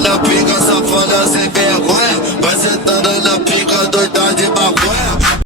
na pica, safada sem vergonha. Vai sentando na pica, doida de maconha.